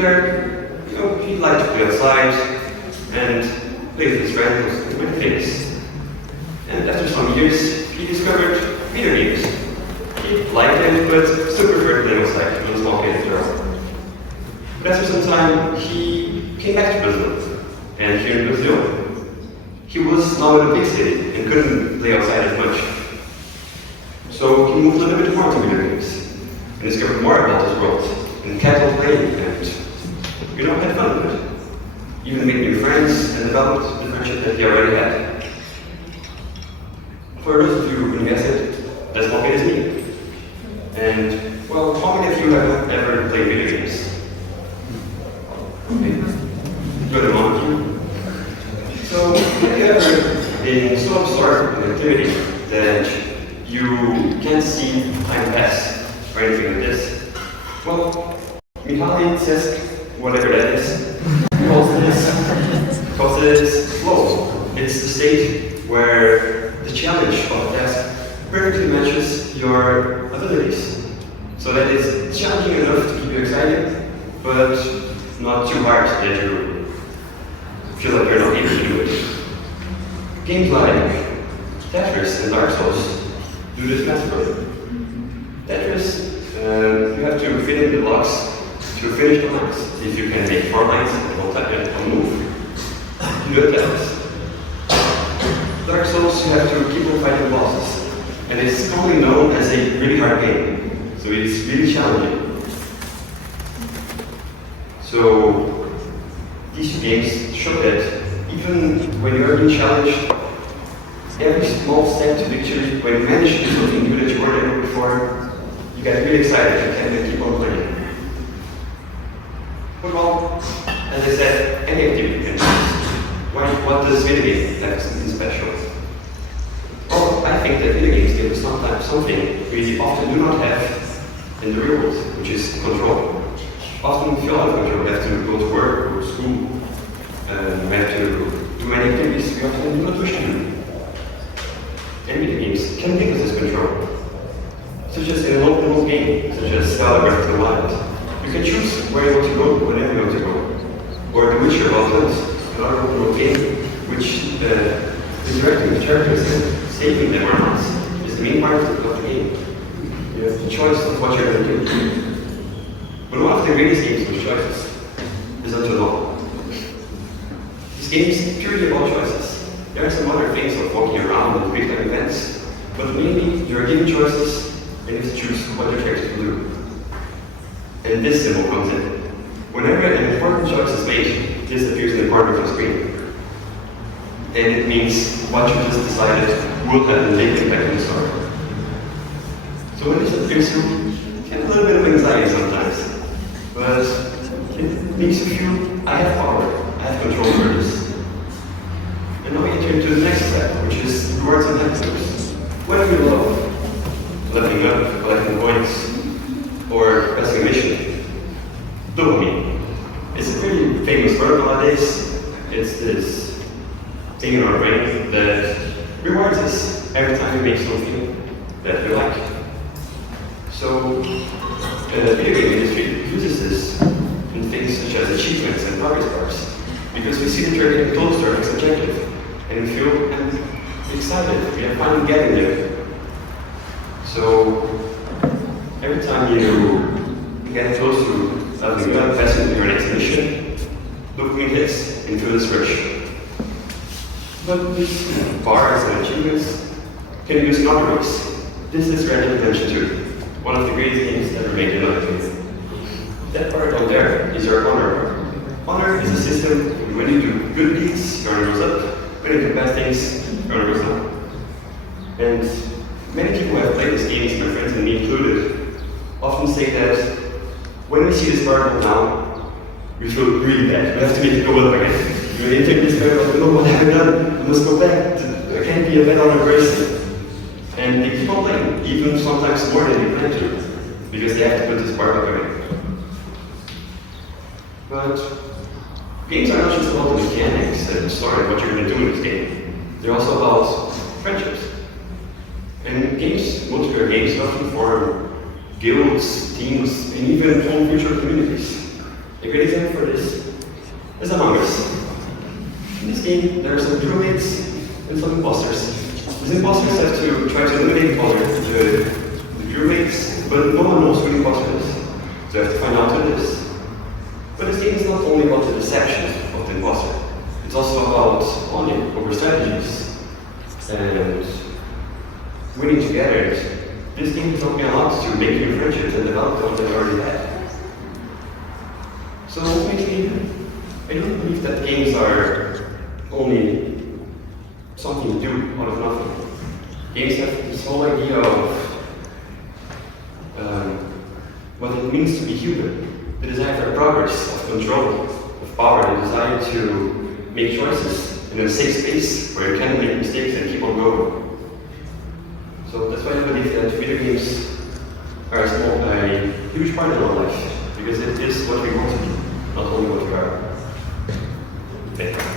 there, he liked to play outside and play with his friends and many things. And after some years, he discovered video games. He liked them, but still preferred playing outside. He was a small kid after all. But after some time, he came back to Brazil. And here in Brazil, he was now in a big city and couldn't play outside as much. So he moved a little bit more to video games and discovered more about this world and kept on playing and, had fun with it. Even made new friends and developed the friendship that he already had. For those of you who guessed it, that's what it is me. And, well, how many of you have ever played video games? Okay. Good amount of you. So, have you ever been so absorbed in an activity that you can't see time pass or anything like this? Well, Mihaly whatever that is, calls this flow. It's the state where the challenge of the task perfectly matches your abilities. So that it's challenging enough to keep you excited, but not too hard that you feel like you're not able to do it. Games like Tetris and Dark Souls do this masterfully. Tetris, you have to fit in the blocks to finish the lines. If you can make 4 lines in one move, you do that. Dark Souls, you have to keep on fighting bosses. And it's commonly known as a really hard game. So it's really challenging. So these two games show that even when you're being challenged, every small step to victory, when you manage to do something new that you weren't able before, you get really excited and can keep on playing. But well, as I said, any activity can do this. What does video game have something special? Well, I think that video games give us sometimes something we often do not have in the real world, which is control. Often we feel out of control. We have to go to work or school. We have to do many activities we often do not wish to do. And video games can give us this control. Such as in an open world game, such as Zelda Breath of the Wild. You can choose where you want to go, whenever you want to go. Or The Witcher Outlands, another open world game, which interacting with characters and saving them or not is the main part of the game. You have the choice of what you're going to do. But one of the greatest games with choices is Until Dawn. This game is purely about choices. There are some other things like walking around and big events, but mainly you are given choices and you have to choose what your character will do. And this symbol comes in. Whenever an important choice is made, this appears in the corner of the screen. And it means what you just decided will have a big impact on the story. So when this appears, you get a little bit of anxiety sometimes. But it makes you feel, I have power, I have control over this. And now we enter into the next step, which is rewards and happiness. What do you love? Leveling up, collecting points, or passing a mission. Dopamine. It's a pretty famous word nowadays. It's this thing in our brain that rewards us every time we make something that we like. So, the video game industry uses this in things such as achievements and progress bars, because we see that we're getting close to our next objective, and we feel excited. We are finally getting there. So, every time you get close to leveling up, passing to your next mission, dopamine hits into this rush. But these bars and achievements can be used in other ways. This is Red Dead Redemption 2, one of the greatest games ever made in life. That part down there is your honor. Honor is a system when you do good deeds, your honor goes up. When you do bad things, your honor goes down. And many people who have played these games, my friends and me included, often say that when we see this bar go down, we feel really bad. We have to make it go up again. When you take this bar, like, no, what have I done? I must go back. I can't be a bad honor person. And they keep on playing, even sometimes more than they plan to, because they have to put this bar up again. But games are not just about the mechanics and the story and what you're going to do in this game. They're also about friendships. And games, multiplayer games, often form guilds, teams, and even whole future communities. A great example for this is Among Us. In this game, there are some crewmates and some imposters. These imposters have to try to eliminate the crewmates, but no one knows who the imposter is. So you have to find out who it is. But this game is not only about the deception of the imposter. It's also about owning over strategies and winning together. This game taught me a lot to make new friendships and develop the ones that I already had. So ultimately, I don't believe that games are only something to do out of nothing. Games have this whole idea of what it means to be human, the desire for progress, of control, of power, the desire to make choices in a safe space where you can make mistakes and keep on going. So that's why I believe that video games are a huge part of our life, because it is what we want to do, not only what we are. Thank you.